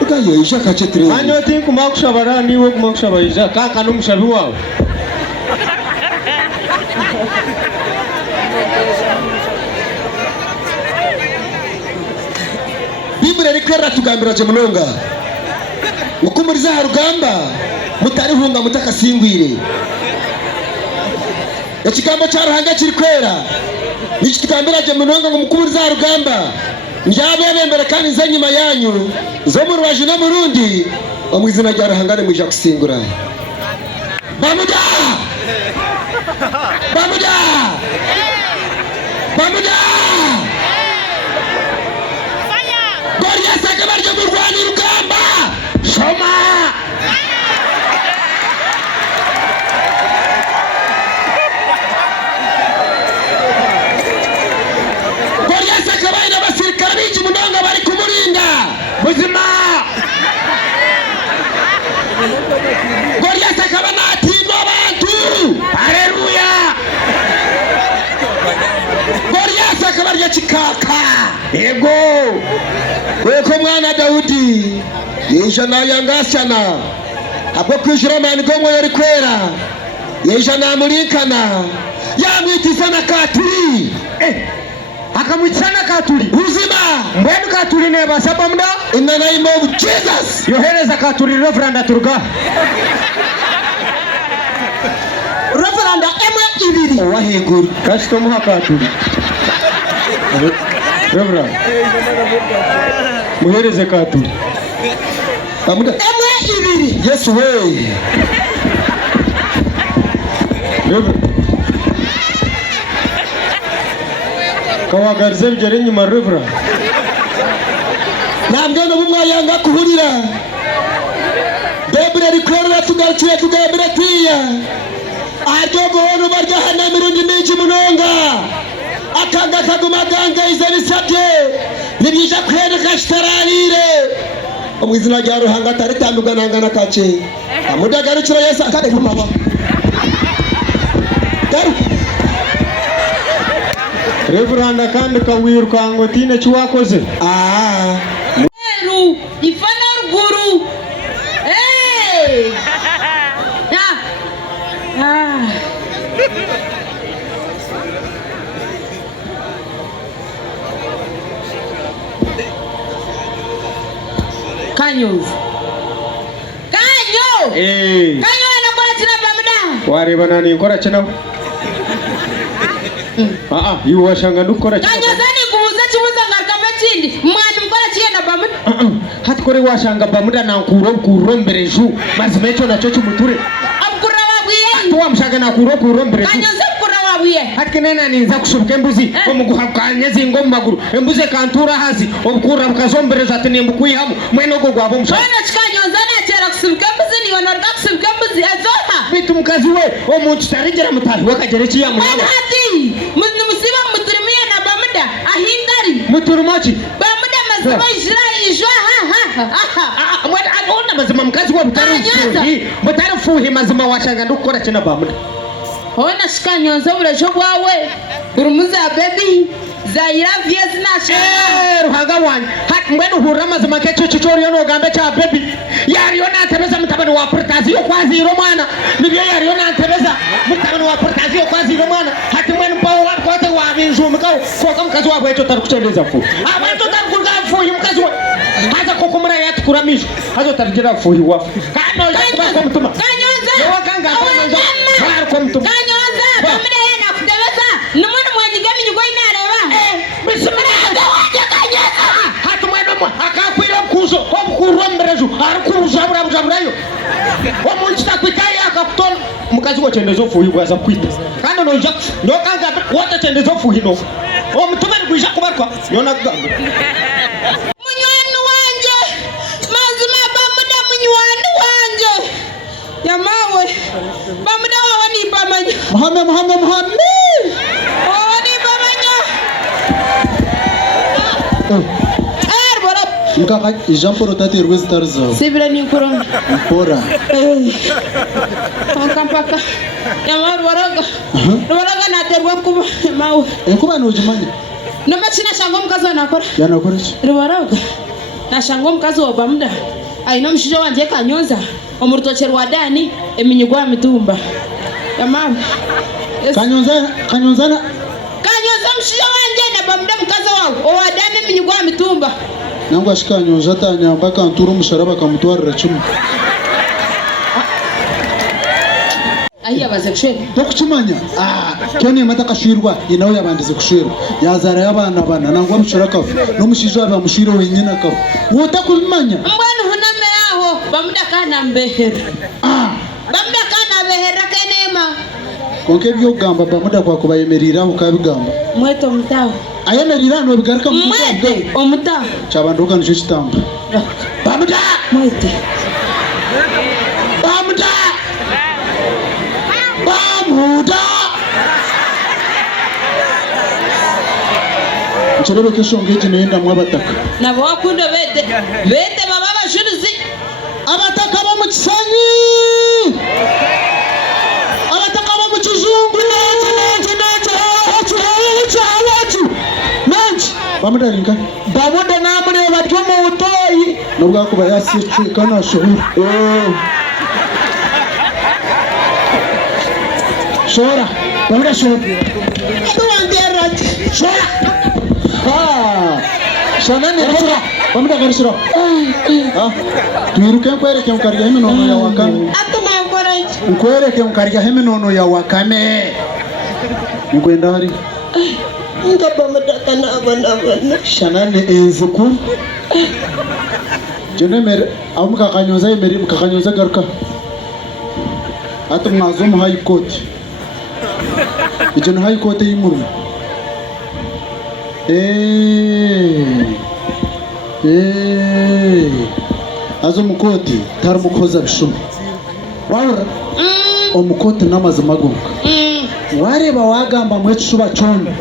ukayo isha kache turebe anyoti kumakushaba ra niwo kumakushaba ija kaka no mushabi wawe Bible rikwera tugambira je munonga mukumuriza harugamba mutarihunga mutakasingwire ekigambo cya ruhanga kiri kwera nikitambira je munonga ngo mukumuriza harugamba njabebembere kandi nze nyuma yanyu zo mu rwaje no murundi omwizina rya ruhanga ne muja kusingura bamuda Goria saka barjo murwani rugamba shoma Goria saka baina basirikari b'iki munonga bari kumurinda buzima Goria saka banatindwa abantu haleluya Goria saka barjo chikaka yego weko mwana Daudi yesha na yangasana hapo kwishira mani gongo yari kwera yesha na mulinkana yamwiti sana katuli akamwitsana katuli uzima mbwenu katuli ne basaba mda in the name of Jesus yohereza katuli Reverend aturuga Reverend emwe ibiri waheguru kasito muha katuli Reverend muhereze katuli amuda emwe ibiri Yesu we kawagarize bigere nyuma Reverend nambwe no bumwayanga kuhurira Bible rikorera tugarukiye tugambira kwiya ajogo wono barya hana mirundi mingi munonga akanga kaguma ganga izani sabye nibija kwereka shitararire omwizina rya ruhanga taritandugana kace amudagarukira Yesu akade kumaba garu Reverend kandi kawiruka ngo tine chiwakoze Eru ifana ruguru Kanyo anakora china bamuda wareba nani nkora china iwe washanga ndukora china Kanyo zani kubuza chibuza ngarikamba chindi mwani mkora chiena bamuda hati kore washanga bamuda na nkuro mbereju mazimecho na chocho muture amkura wabuye tuwa mshanga na nkuro mbereju Kanyo zakura wabuye hati kenena ninza kushubuka embuzi omuguhakanya zingo mumaguru embuzi kantura hasi obukura bukazombereju ati nimbukuyihamu mwene ogo gwabo mshanga Wana chikanyo zani achera kusibuka embuzi ni wanarika kusibuka embuzi azoha bitu mukazi we omuntu tarigera mutahi wakagere kiyamu Wana hati musiba muturimia na bamuda ahindari muturumachi bamuda mazima ijra ijwa Mwena agona mazima mkazi wa mutarifuhi mazima washanga ndukora chena bamuda. Ona shika nyonzo bulejo bwawe. Urumuza baby. Zaira viezi nasha. Ruhanga wani. Hati mwenu hura mazima kecho chichori yono gambe cha baby. Yariona antebeza mtabani wa portazi yo kwa ziro mwana. Nibyo yariona antebeza mtabani wa portazi yo kwa ziro mwana. Hati mwenu mpawo watu kote wa vinju mkao. Kwa mkazi wa wecho tarukuchendeza fu. Wecho tarukuchendeza fu yu mkazi wa. Haza kukumura yatu kuramishu. Haza tarukuchendeza fu yu wafu. Kano ya kwa mtuma. Kanyonza. Wakanga kwa mtuma. Kanyonza. Pamida yena kutebeza. Numunu mwajigami nyugo inareba. Bisumira waje kanyonza. Hatu mwenu mwa. Akakwira mkuzo. Omkurwa mberezu. Arikuza burayo. Omunchita kwikaya akakutona. Mukazi wa chendezo fu yu kwaza kwita. Kano no jak. No kanga wata chendezo fu hino. Omutuma ni kuisha kubarwa. Yona kugamba. Munywani wanje. Mazima bamuda munywani wanje. Yamawe. Bamuda wawani bamanya. Muhammad Wawani bamanya. mkaka ijamporo tati rwezi tarza Sibira ni kuronga. mpora Kampaka. Yamawe waraga. Waraga na terwa kuba mawe. kuba nujimanya Namachina shango mkazi wanakora. yanakora iki Waraga. Na shango mkazi wa bamuda. Aina mshijo wanje kanyonza. Omurutochero wa dani eminyigwa mitumba. Yamawe. kanyonzana Mshijo wanje na bamuda mkazi wao. Owa dani eminyigwa mitumba. nangu ashika nyonza tanyamba kanturu musharaba kamutwarira chuma Ahiya baze kushera. Dokuchimanya kene mata kashirwa inawe yabandize kushirwa yazara yabana bana nangwa mushirakafu no mushizo aba mushiro wenyina kafu wota kumanya Mbwana huname yaho bamuda kana mbehera. Bamuda kana behera kenema. konke byo gamba bamuda kwa kubayemerira ukabigamba Mweto mutaho. ayemerira no bigaruka mu Mwete omutaho. chabanduka nico kitamba bamuda Mwete. Nchirebe kesho ngeje nenda mwabataka Nabo wakundo bete baba bashuruzi abataka bo mu kisanyi abataka bo mu kizungu bamudarinka bamuda namure baryo mu butoyi nubwo akuba yasice kana shohura shora bamuda shora tuwandera shora shana ne shora bamuda garishira tuiruke kwereke mkarya hemenono ya wakame atuma ngora nkwereke mkarya hemenono ya wakame nikwenda hari Ngaba madaka na abana. shanane enzuku jenemer amuka kanyoza emeri mukakanyoza garuka atu mwazo mu high court ijeno high court y'imuru azo mukoti tar mukoza bishumi wara omukoti namaze magunga wareba wagamba mwecushuba chondo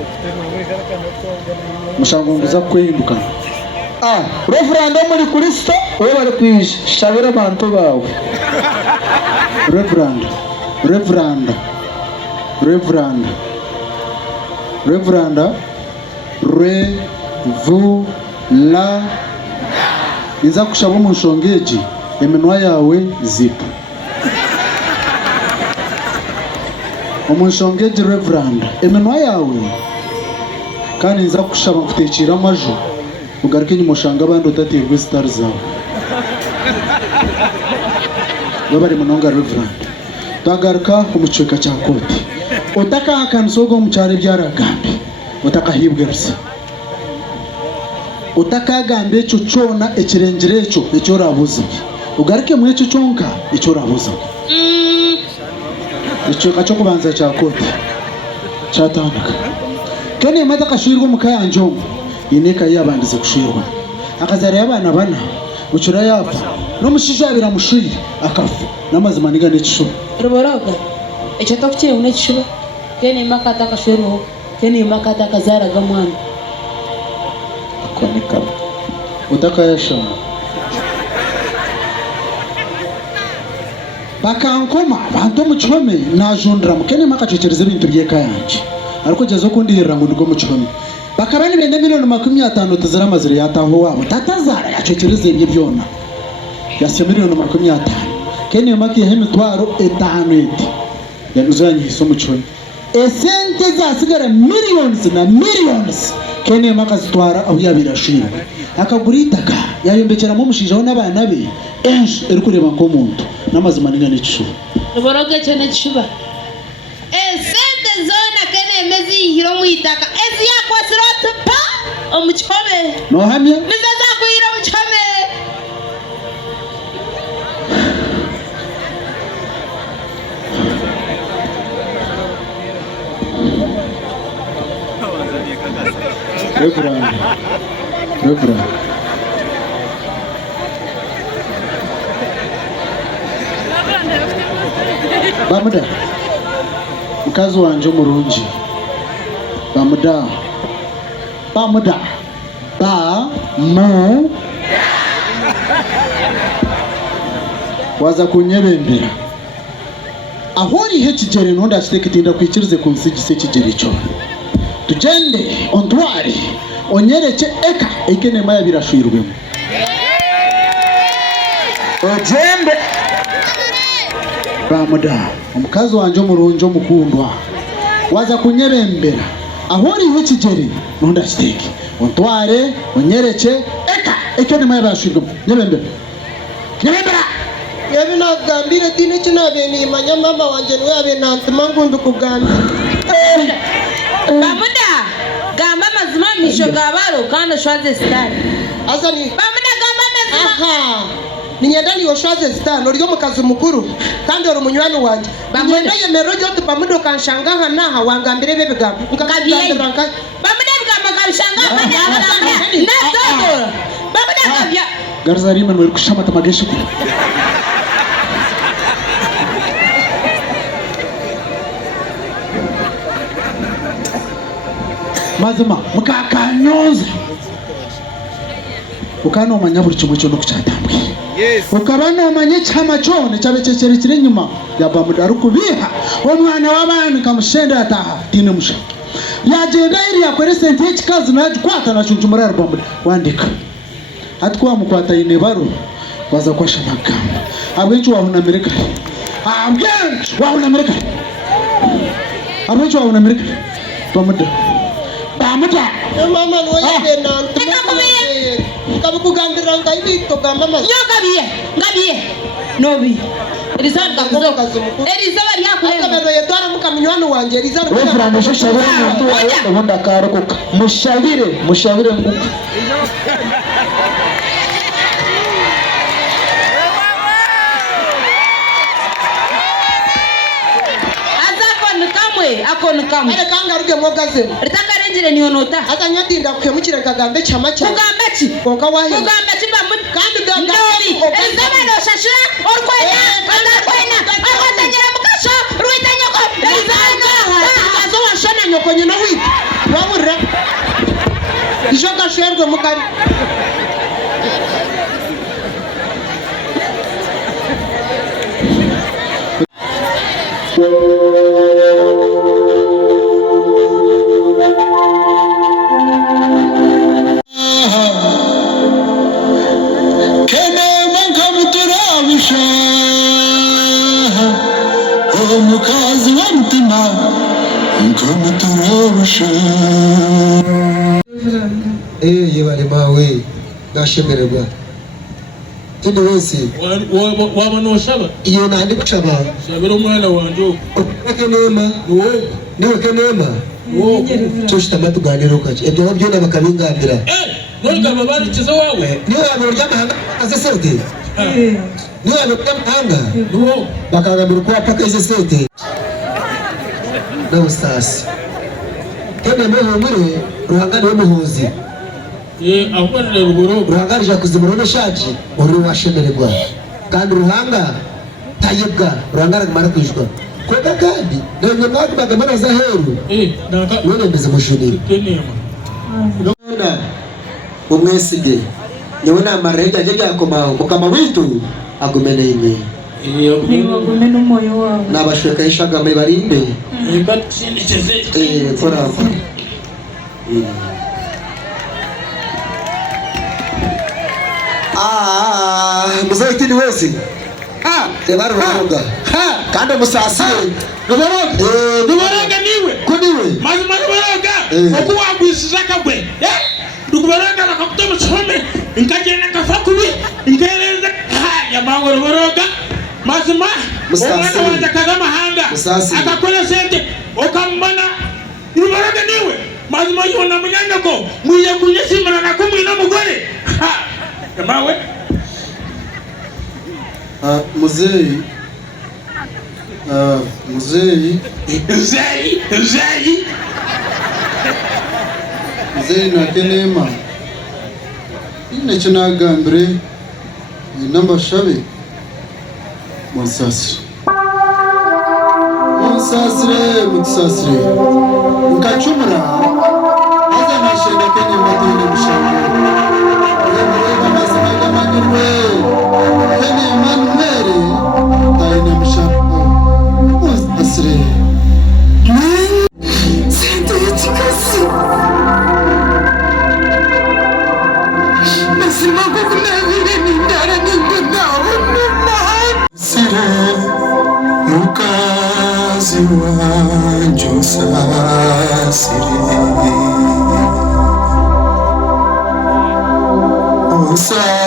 mushangunguza kwehinduka reverendo muri kristo we bari kwije shabira abantu bawe niza kushaba umunshongeji eminwa yawe zipa umunshongeji reveranda eminwa yawe kandi niza kushaba kutekera amajo ugaruke nyuma ushanga abandi udaterwa star zawe babari munonga reveranda tagaruka umuceka cya koti utakahakana sogo mucyare byaragambe utakahibwe rusa utakagambe cyo cona ekirengere cyo icyo rabuze ugaruke mu cyo conka icyo rabuze icyo kacho kubanza cya koti cyatandika kene mata kashirwa mukayanjo ineka yabandize kushirwa akazara yabana bana gucura yapfa no mushijabira mushiri akafu namazima niga n'icyo ruboroga icyo takukiye unekishuba kene makata kashero kene makata kazara gamwana konika utakayashama bakankoma bantu muchome najundra mukene makacecereza ibintu byekayanje ariko gezo kundihira ngo ndiko muchome bakabani bende miliyoni 50 tuzira mazire yataho wabo tatazara yacecereza ibyo byona yasya miliyoni 50 kene maki hemitwaro 5 yanuzanye hiso muchome esente zasigara millions na millions kene makazitwara aho yabirashira akaguritaka yayombekera mu mushijaho n'abana be enshi eri kureba ko muntu namazima ninga n'icyo boroge cyane cyuba esente zona kene mezi hiro muitaka ezi yakwasirota pa omuchome no hamye nizaza kuira omuchome Reverend. Bamuda. Mukazi wanje umurungi. Bamuda. Bamuda. Ba mu waza kunyebembera. Ahori hekigere nonda ashitekitinda kwikirize kunsigise kigere cyo. Tugende ontware onyereke eka ikene maya birashirwemo ojembe bamuda omukazi wanje omurunjo mukundwa waza kunyebembera ahori hekigere nonda ashiteke ontware onyereke eka ikene maya birashirwemo nyebembera yebi nagambire tini kinabe ni manya mama wanje niwe abe nantuma ngundu kugambira bamuda gamba mazima misho gabaro kandi shwaze star azani bamuda gamba mazima aha ninyenda ni shwaze star noriyo mukazi mukuru kandi ori munywani wanje bamuda yemero ryo tupamudo kanshanga hana wangambire bebe gamba ukagambira bamuda bigamba kanshanga hana na todo bamuda gambya garzarima nori kushamata mageshi mazima mukakanyonza ukano manya buri kimwe cyo no kucyatambwe ukabana manya cyama cyone cyabecekere kire nyuma yabamuda rukubiha omwana w'abana kamushenda ataha dine musha yagenda iri yakore Esente Yekikazi naje kwata na cyunju muri album wandika atwa mukwata ine baro waza kwasha magamba abenshi wahuna Amerika abenshi wahuna Amerika bamuda bamuda mama noye nantuma kabukugambira ngayibito gamba mama ngabiye nobi Elizabeth kakuzoka Elizabeth yakurema akabero yetwara mukamnywani wanje Elizabeth Reverend shabire muntu wawe ubundi akarokoka mushabire nguko akonu kamwe ale kanga ruge mogaze ritakarengire niyonota azanyatinda kwemukira kagambe chama cha kugamba ki konka wahe kugamba ki bamuda kandi gamba Elizabeth oshashira orkwena akwatanyira mukasho ruitanyoko Elizabeth azo washana nyoko nyina wit wabura ishoka sherwe mukari mukazi wa mutima nkamuturabusha yebale mawe nashemererwa indi wese waba noshaba iyo nandi kushaba shabira umwana wanje okeke nema niweke nema tushitama tuganira ukaje ibyo byona bakabingambira none gaba barikize wawe niyo yabiro ry'amahanga azesete niyo yabiro ry'amahanga bakagambira ko apaka izesete n'abustasi kene meho muri ruhangane w'umuhuzi ahubwo ruburo ruhangarije kuzimura shaji uri washemererwa kandi ruhanga tayibwa ruhangara mara kwishwa koga kandi none mwaka bagamara za heru none mbeze mushunira nona umwesige nyewe na marega aje byakomaho mukama witu agumene ime nibagume n'umwoyo wawe nabashweka ishagame barinde kora muzaitini wese tebari rubuga kandi musasiye Rubaraga niwe kuniwe mazima rubaraga okuwagwisiza kagwe rubaraga bakakutoba chome nkagenda kafakubi ngereza ya mango rubaraga mazima umwana wanje kazamahanga akakora sente okambana rubaraga niwe mazima yona munyanyako muye kunyesimana nakumwe n'umugore yamawe muzeyi muzeyi nakenema inacyo nagambire n'ambashabe munsasire nkacumura maze nashenga kenema tene gushaka amazima y'amanyurwe kenema numere tayine mushaka munsasire Sente Yekikazi mazima kukunabire nindara nindonawo n'umuhanda sire mukazi wanje usasire